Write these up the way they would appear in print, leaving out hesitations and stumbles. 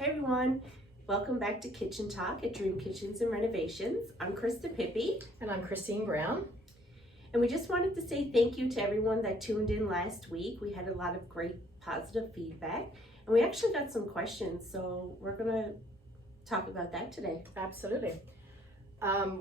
Hey everyone, welcome back to Kitchen Talk at Dream Kitchens and Renovations. I'm Krista Pippi. And I'm Christine Brown. And we just wanted to say thank you to everyone that tuned in last week. We had a lot of great positive feedback and we actually got some questions, so we're going to talk about that today. Absolutely.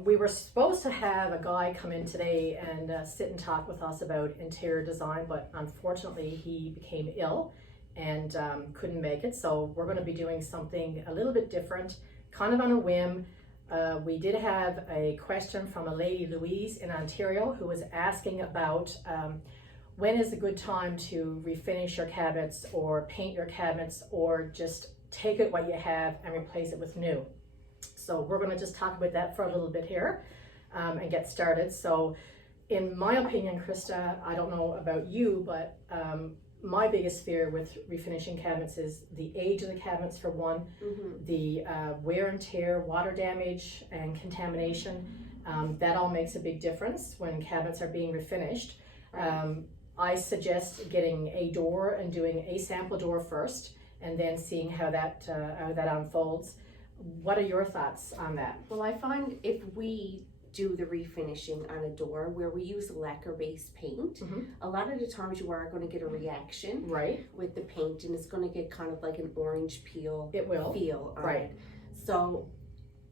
We were supposed to have a guy come in today and sit and talk with us about interior design, but unfortunately he became ill and couldn't make it. So we're going to be doing something a little bit different, kind of on a whim. We did have a question from a lady, Louise, in Ontario, who was asking about when is a good time to refinish your cabinets or paint your cabinets or just take out what you have and replace it with new. So we're going to just talk about that for a little bit here and get started. So in my opinion, Krista, I don't know about you, but my biggest fear with refinishing cabinets is the age of the cabinets for one, the wear and tear, water damage and contamination. That all makes a big difference when cabinets are being refinished. I suggest getting a door and doing a sample door first and then seeing how that unfolds. What are your thoughts on that? Well, I find if we do the refinishing on a door where we use lacquer-based paint, a lot of the times you are going to get a reaction with the paint, and it's going to get kind of like an orange peel feel on it. So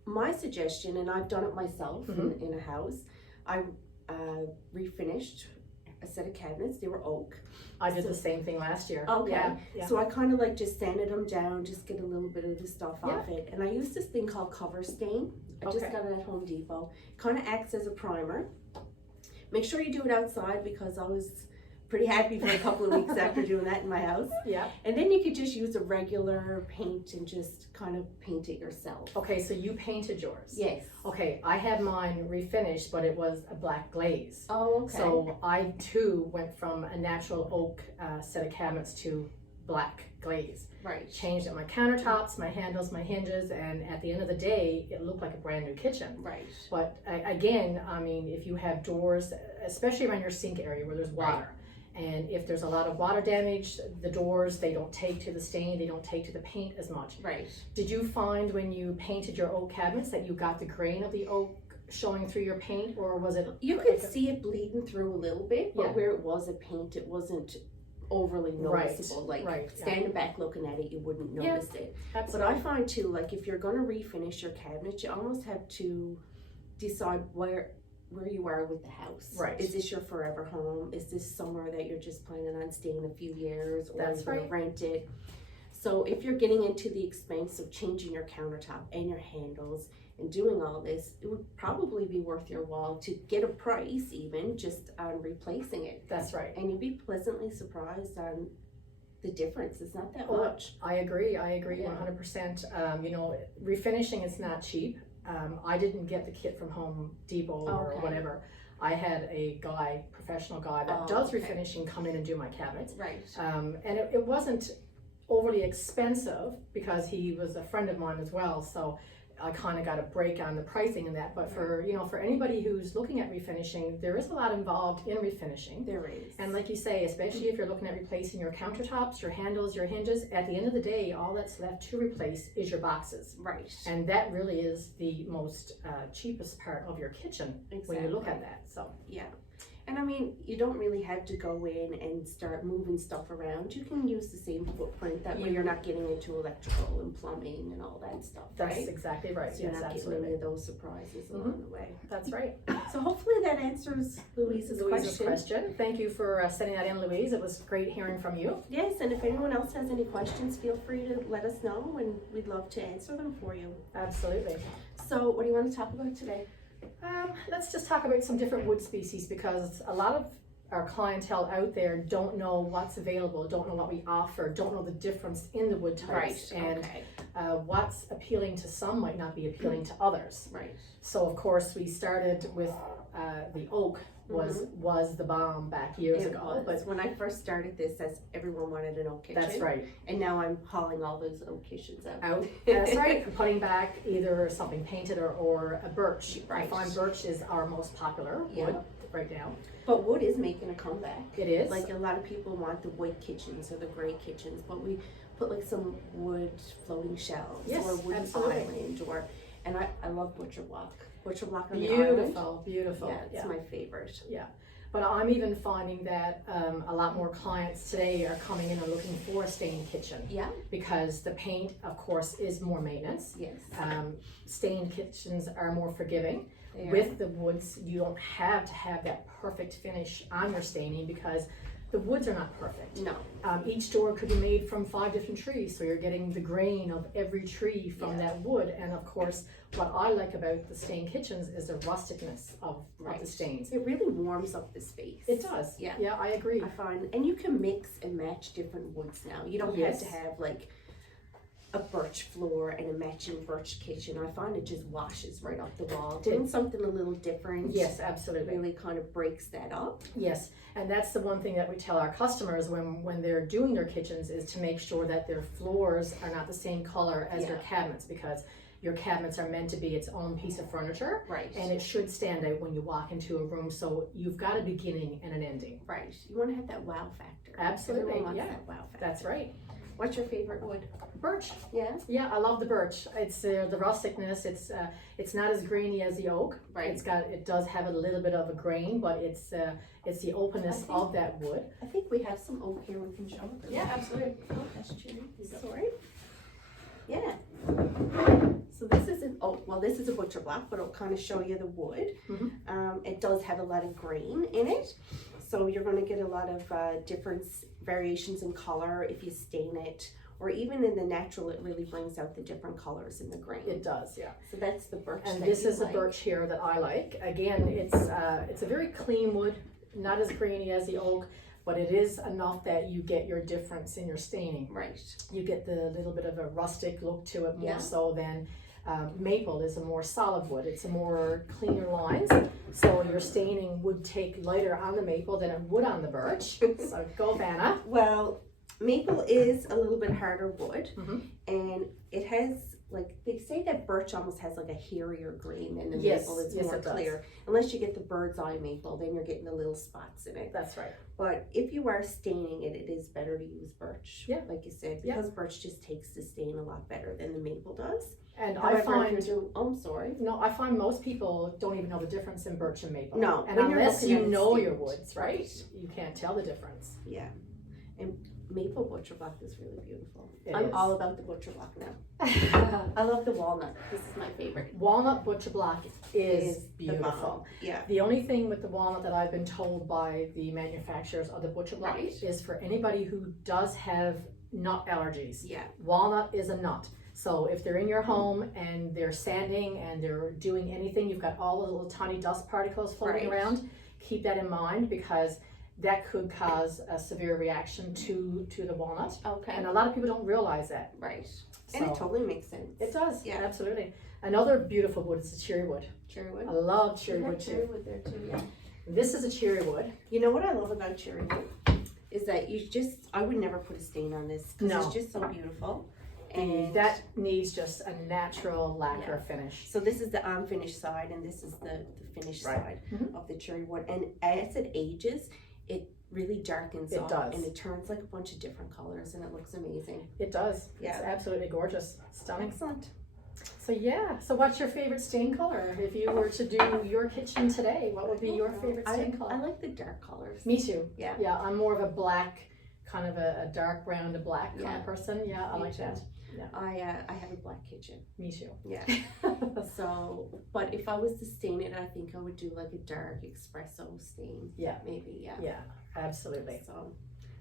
my suggestion, and I've done it myself in a house, I refinished a set of cabinets. They were oak. I did the same thing last year. Okay. Yeah. So I kind of like just sanded them down, just get a little bit of the stuff off it. And I used this thing called Cover Stain. I just got it at Home Depot. Kind of acts as a primer. Make sure you do it outside because I was pretty happy for a couple of weeks after doing that in my house. Yeah. And then you could just use a regular paint and just kind of paint it yourself. Okay, so you painted yours? Yes. Okay, I had mine refinished, but it was a black glaze. Oh, okay. So I too went from a natural oak set of cabinets to black glaze. Right. Changed up my countertops, my handles, my hinges, and at the end of the day, it looked like a brand new kitchen. Right. But again, I mean, if you have doors, especially around your sink area where there's water, and if there's a lot of water damage, the doors, they don't take to the stain, they don't take to the paint as much. Right. Did you find when you painted your oak cabinets that you got the grain of the oak showing through your paint, or was it? You could see it bleeding through a little bit, but where it was a paint, it wasn't overly noticeable. Standing back looking at it, you wouldn't notice it. Absolutely. But I find too, like if you're going to refinish your cabinet, you almost have to decide where you are with the house. Right. Is this your forever home? Is this somewhere that you're just planning on staying a few years, or you're going to rent it? So if you're getting into the expense of changing your countertop and your handles and doing all this, it would probably be worth your while to get a price even just on replacing it. That's right. And you'd be pleasantly surprised on the difference. It's not that much. I agree 100%. You know, refinishing is not cheap. I didn't get the kit from Home Depot or whatever. I had a professional guy that does refinishing come in and do my cabinets. Right. And it wasn't overly expensive because he was a friend of mine as well. So I kind of got a break on the pricing and that. But for anybody who's looking at refinishing, there is a lot involved in refinishing. There is. And like you say, especially if you're looking at replacing your countertops, your handles, your hinges, at the end of the day, all that's left to replace is your boxes. Right. And that really is the most cheapest part of your kitchen when you look at that. So yeah. And I mean, you don't really have to go in and start moving stuff around. You can use the same footprint. That way you're not getting into electrical and plumbing and all that stuff, That's exactly right. So you're not getting any of those surprises along the way. That's right. So hopefully that answers Louise's question. Thank you for sending that in, Louise. It was great hearing from you. Yes, and if anyone else has any questions, feel free to let us know and we'd love to answer them for you. Absolutely. So what do you want to talk about today? Let's just talk about some different wood species because a lot of our clientele out there don't know what's available, don't know what we offer, don't know the difference in the wood types, and what's appealing to some might not be appealing to others. Right. So of course we started with the oak was the bomb back years ago. But when I first started this, everyone wanted an oak kitchen. That's right. And now I'm hauling all those oak kitchens out. That's right. Putting back either something painted or a birch. Right. I find birch is our most popular wood right now. But wood is making a comeback. It is. Like a lot of people want the white kitchens or the gray kitchens, but we put like some wood floating shelves Yes, or a wooden absolutely. island, and I love butcher block. Butcher block on the Beautiful, island. beautiful. Yeah, it's my favorite. Yeah. But I'm even finding that a lot more clients today are coming in and looking for a stained kitchen. Yeah. Because the paint, of course, is more maintenance. Yes. Stained kitchens are more forgiving. Yeah. With the woods, you don't have to have that perfect finish on your staining because the woods are not perfect. No. Each door could be made from 5 different trees, so you're getting the grain of every tree from that wood. And of course, what I like about the stained kitchens is the rusticness of the stains. It really warms up the space. It does. Yeah. Yeah, I agree. I find, and you can mix and match different woods now. You don't have to have like a birch floor and a matching birch kitchen. I find it just washes right off the wall. Doing something a little different. Yes, absolutely. Really kind of breaks that up. Yes, and that's the one thing that we tell our customers when they're doing their kitchens is to make sure that their floors are not the same color as their cabinets, because your cabinets are meant to be its own piece of furniture. Right. And it should stand out when you walk into a room, so you've got a beginning and an ending. Right. You want to have that wow factor. Absolutely, Everyone wants yeah. that wow factor. That's right. What's your favorite wood? Birch. Yeah. Yeah, I love the birch. It's the rusticness. It's not as grainy as the oak. Right. It does have a little bit of a grain, but it's the openness of that wood. I think we have some oak here we can show. Yeah, absolutely. Oh, that's true. Sorry. Yeah. So this is this is a butcher block, but it'll kind of show you the wood. Mm-hmm. It does have a lot of grain in it, so you're going to get a lot of different variations in color if you stain it, or even in the natural, it really brings out the different colors in the grain. It does, yeah. So that's the birch. And this is the birch here that I like. Again, it's a very clean wood, not as grainy as the oak, but it is enough that you get your difference in your staining. Right. You get the little bit of a rustic look to it more so than maple is a more solid wood. It's a more cleaner lines. So your staining would take lighter on the maple than it would on the birch. So go Vanna. Well, maple is a little bit harder wood, Mm-hmm. and it has, like, they say that birch almost has like a hairier grain, and the Yes, maple is yes, more it does. clear. Unless you get the bird's eye maple, then you're getting the little spots in it. That's right. But if you are staining it, it is better to use birch. Yeah. Like you said, Yeah. because birch just takes the stain a lot better than the maple does. And However, I find, I'm sorry. no, I find most people don't even know the difference in birch and maple. No, And when you're unless looking you at it know your stained. woods, right, you can't tell the difference. Yeah. And maple butcher block is really beautiful. It I'm is. all about the butcher block now. I love the walnut. This is my favorite. Walnut butcher block is the bomb. beautiful. Yeah. The only thing with the walnut that I've been told by the manufacturers of the butcher block Right. is for anybody who does have nut allergies. Yeah. Walnut is a nut. So if they're in your home and they're sanding and they're doing anything, you've got all the little tiny dust particles floating Right. around, keep that in mind because that could cause a severe reaction to the walnut. Okay. And a lot of people don't realize that. Right. And it So- totally makes sense. It does, Yeah. absolutely. Another beautiful wood is the cherry wood. Cherry wood. I love cherry We have wood cherry too. wood there too, yeah. This is a cherry wood. You know what I love about cherry wood is that I would never put a stain on this because No. it's just so beautiful. And That needs just a natural lacquer finish. so this is the unfinished side, and this is the finished Right. side Mhm. of the cherry wood. And as it ages, it really darkens It up, does. and it turns like a bunch of different colors, and it looks amazing. It does. Yeah. It's absolutely gorgeous. Stunning. Excellent. So yeah. So what's your favorite stain color? If you were to do your kitchen today, what would be your favorite stain color? I like the dark colors. Me too. Yeah. Yeah, I'm more of a black, kind of a dark brown to black kind Yeah. of person. Yeah, I Me like too. that. Yeah. I have a black kitchen. Me too. Yeah. So, but if I was to stain it, I think I would do like a dark espresso stain. Yeah. Maybe, yeah. Yeah, absolutely. So,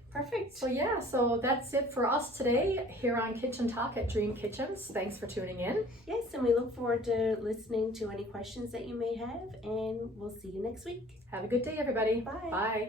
perfect. So yeah, so that's it for us today here on Kitchen Talk at Dream Kitchens. Thanks for tuning in. Yes, and we look forward to listening to any questions that you may have, and we'll see you next week. Have a good day, everybody. Bye. Bye.